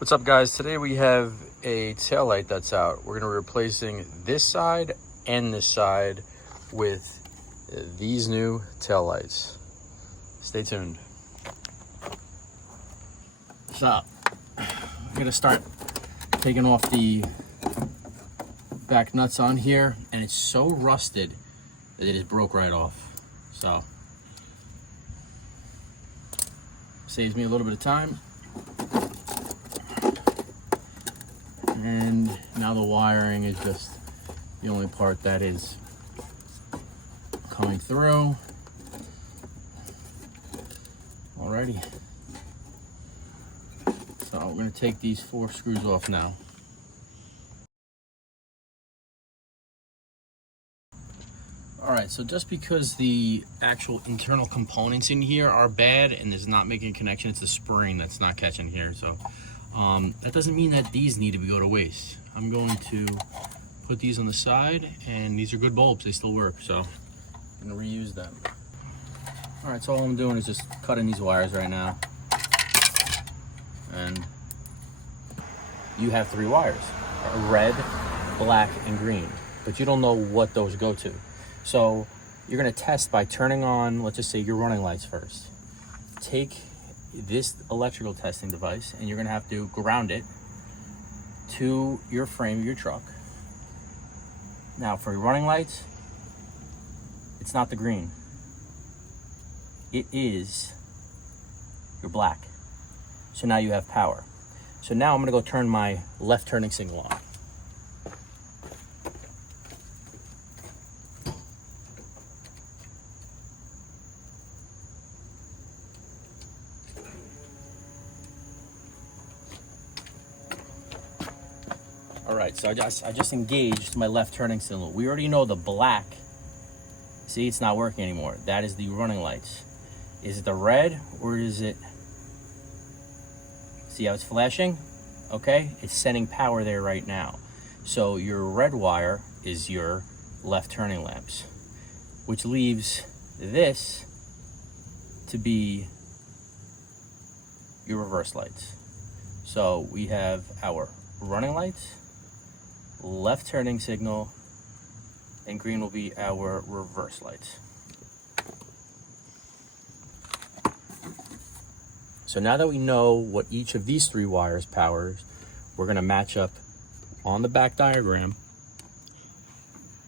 What's up, guys? Today we have a tail light that's out. We're going to be replacing this side and this side with these new tail lights. Stay tuned. So, I'm going to start taking off the back nuts on here, and it's so rusted that it just broke right off. So, saves me a little bit of time. And now the wiring is just the only part that is coming through. Alrighty. So we're going to take these 4 screws off now. Alright, so just because the actual internal components in here are bad and is not making a connection, it's the spring that's not catching here. So that doesn't mean that these need to go to waste. I'm going to put these on the side, and these are good bulbs, they still work, so I'm going to reuse them. Alright, so all I'm doing is just cutting these wires right now. And you have 3 wires, red, black, and green, but you don't know what those go to. So you're going to test by turning on, let's just say, your running lights first. Take this electrical testing device and you're going to have to ground it to your frame of your truck. Now for your running lights, it's not the green, it is your black. So now you have power. So now I'm going to go turn my left turning signal on. All right, so I just engaged my left turning signal. We already know the black. See, it's not working anymore. That is the running lights. Is it the red or is it? See how it's flashing? Okay, it's sending power there right now. So your red wire is your left turning lamps, which leaves this to be your reverse lights. So we have our running lights, left turning signal, and green will be our reverse lights. So now that we know what each of these 3 wires powers, we're going to match up on the back diagram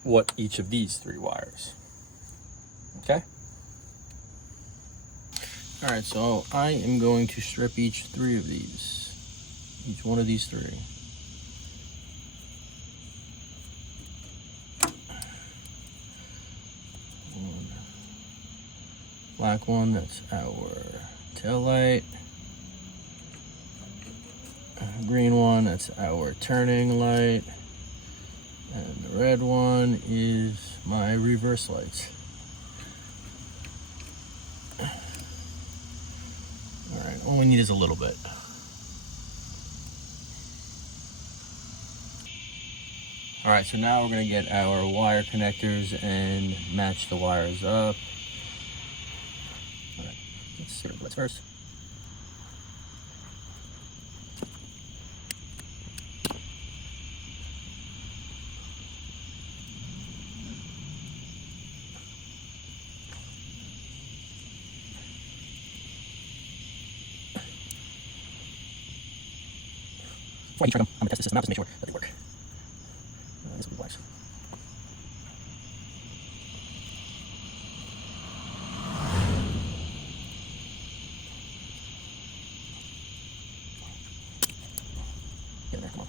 what each of these 3 wires. Okay? Alright, so I am going to strip each 3 of these. Each one of these 3. Black one, that's our tail light. Green one, that's our turning light. And the red one is my reverse lights. Alright, all we need is a little bit. Alright, so now we're going to get our wire connectors and match the wires up. Alright, let's see what first. Before I check them, I'm going to test the system out just to make sure that they work. This will be wise. Get in there, come on.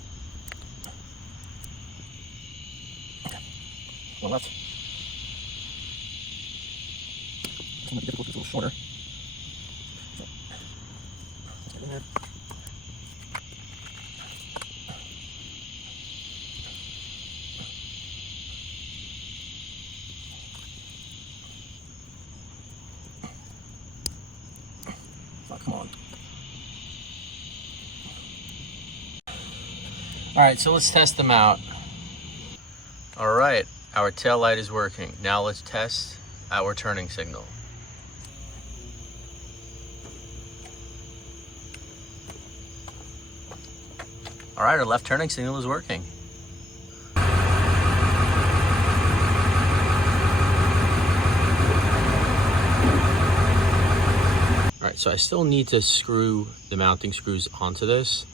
Okay. One left. This one might be difficult, it's a little shorter. So, let's get in there. Come on. All right, so let's test them out. All right, our tail light is working. Now let's test our turning signal. All right, our left turning signal is working. All right, so I still need to screw the mounting screws onto this,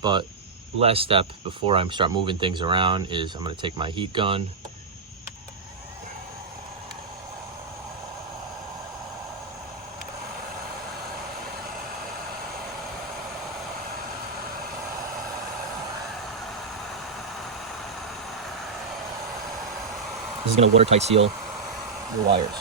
but last step before I start moving things around is I'm gonna take my heat gun. This is gonna watertight seal your wires.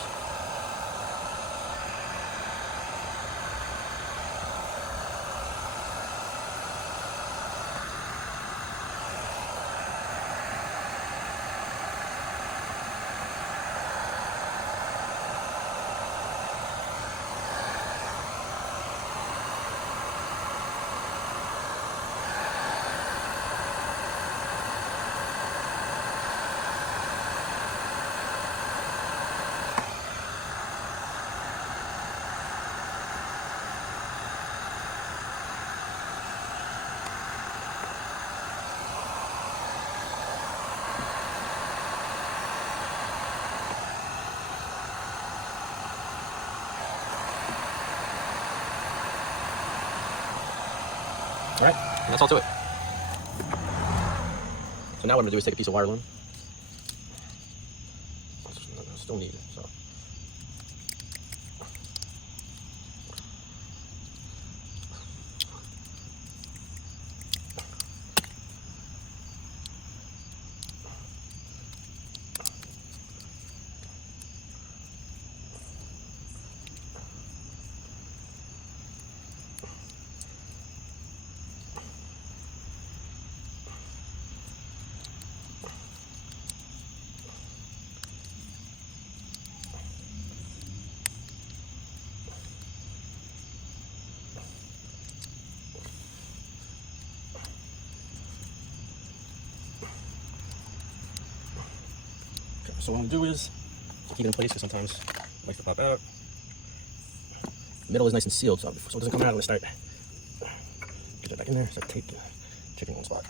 All right, and that's all to it. So now what I'm gonna do is take a piece of wire loom. Still need it, so. So what I'm gonna do is keep it in place because sometimes it likes to pop out. Middle is nice and sealed, so it doesn't come out. I'm gonna start get it back in there. Start tape, checking one spot.